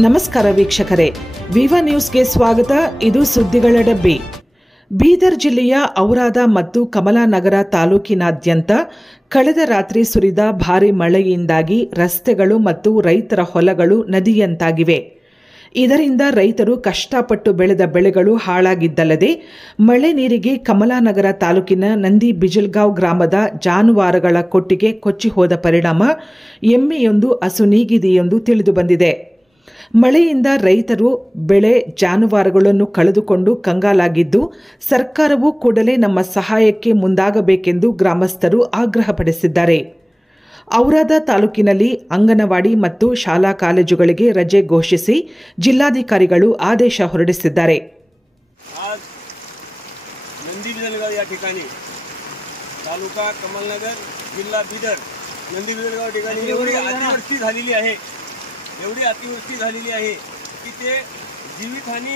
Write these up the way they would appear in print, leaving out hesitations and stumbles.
ನಮಸ್ಕಾರ ವೀಕ್ಷಕರೇ, ವಿವಾ ನ್ಯೂಸ್ಗೆ ಸ್ವಾಗತ. ಇದು ಸುದ್ದಿಗಳ ಡಬ್ಬಿ. ಬೀದರ್ ಜಿಲ್ಲೆಯ ಔರಾದ ಮತ್ತು ಕಮಲಾನಗರ ತಾಲೂಕಿನಾದ್ಯಂತ ಕಳೆದ ರಾತ್ರಿ ಸುರಿದ ಭಾರೀ ಮಳೆಯಿಂದಾಗಿ ರಸ್ತೆಗಳು ಮತ್ತು ರೈತರ ಹೊಲಗಳು ನದಿಯಂತಾಗಿವೆ. ಇದರಿಂದ ರೈತರು ಕಷ್ಟಪಟ್ಟು ಬೆಳೆದ ಬೆಳೆಗಳು ಹಾಳಾಗಿದ್ದಲ್ಲದೆ ಮಳೆ ನೀರಿಗೆ ಕಮಲಾನಗರ ತಾಲೂಕಿನ ನಂದಿ ಬಿಜಲ್ಗಾಂವ್ ಗ್ರಾಮದ ಜಾನುವಾರುಗಳ ಕೊಟ್ಟಿಗೆ ಕೊಚ್ಚಿ ಹೋದ ಪರಿಣಾಮ ಎಮ್ಮೆಯೊಂದು ಅಸುನೀಗಿದೆಯೆಂದು ತಿಳಿದುಬಂದಿದೆ. ಮಳೆಯಿಂದ ರೈತರು ಬೆಳೆ ಜಾನುವಾರುಗಳನ್ನು ಕಳೆದುಕೊಂಡು ಕಂಗಾಲಾಗಿದ್ದು, ಸರ್ಕಾರವು ಕೂಡಲೇ ನಮ್ಮ ಸಹಾಯಕ್ಕೆ ಮುಂದಾಗಬೇಕೆಂದು ಗ್ರಾಮಸ್ಥರು ಆಗ್ರಹಪಡಿಸಿದ್ದಾರೆ. ಔರಾದ ತಾಲೂಕಿನಲ್ಲಿ ಅಂಗನವಾಡಿ ಮತ್ತು ಶಾಲಾ ಕಾಲೇಜುಗಳಿಗೆ ರಜೆ ಘೋಷಿಸಿ ಜಿಲ್ಲಾಧಿಕಾರಿಗಳು ಆದೇಶ ಹೊರಡಿಸಿದ್ದಾರೆ. नंदी बिजलगाव या ठिकाणी तालुका कमलनगर जिल्हा बीदर नंदी बिजलगाव ठिकाणी एवढी अतिवृष्टी झालेली आहे की ते जीवितहानी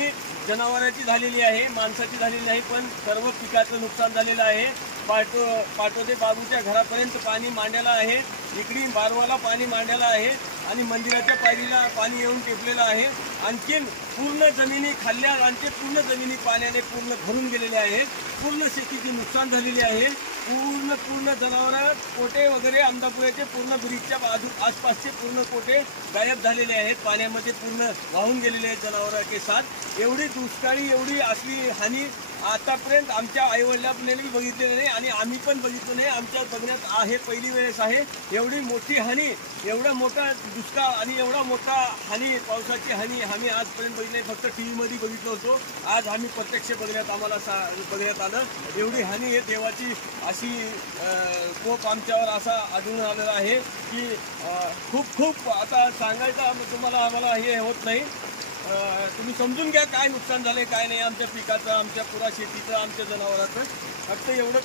जनावरांची झालेली आहे, माणसाची झालेली नाही, पण सर्व पिकाचं नुकसान झालेलं आहे. पाटोदे बाबूच्या घरापर्यंत पाणी मांडलेलं आहे, इकडे बारवाला पाणी मांडलेलं आहे आणि मंदिराच्या पायरीला पाणी येऊन टेपलेलं आहे. आणखीन पूर्ण जमिनी खाल्ल्या आणि पूर्ण जमिनी पाण्याने पूर्ण भरून गेलेल्या आहेत. पूर्ण शेतीची नुकसान झालेली आहे. पूर्ण जनावर कोटे वगैरे अंदापुराचे पूर्ण ब्रिजच्या आसपासचे पूर्ण कोटे गायब झालेले आहेत, पाण्यामध्ये पूर्ण वाहून गेलेले आहेत जनावरांचे साथ. एवढी दुष्काळी एवढी असली हानी आतापर्यंत आमच्या आईवडिलांनी बघितलेली नाही आणि आम्ही पण बघितलं नाही. आमच्या बघण्यात आहे पहिली वेळेस आहे. एवढी मोठी हानी, एवढा मोठा दुष्काळ आणि एवढा मोठा हानी, पावसाची हानी आम्ही आजपर्यंत बघितली नाही. फक्त टी व्हीमध्ये बघितलं होतो, आज आम्ही प्रत्यक्ष आम्हाला बघण्यात आलं. एवढी हानी आहे, देवाची अशी कोप आमच्यावर असा आढळून आलेला आहे की खूप आता सांगायचं तुम्हाला आम्हाला हे होत नाही. तुम्ही समजून घ्या काय नुकसान झाले काय नाही आमच्या पिकाचं, आमच्या पुरा शेतीचं, आमच्या जनावरांचं. फक्त एवढंच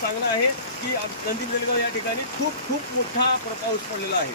सांगणं आहे की नंदी बिजलगाव या ठिकाणी खूप मोठा पाऊस पडलेला आहे.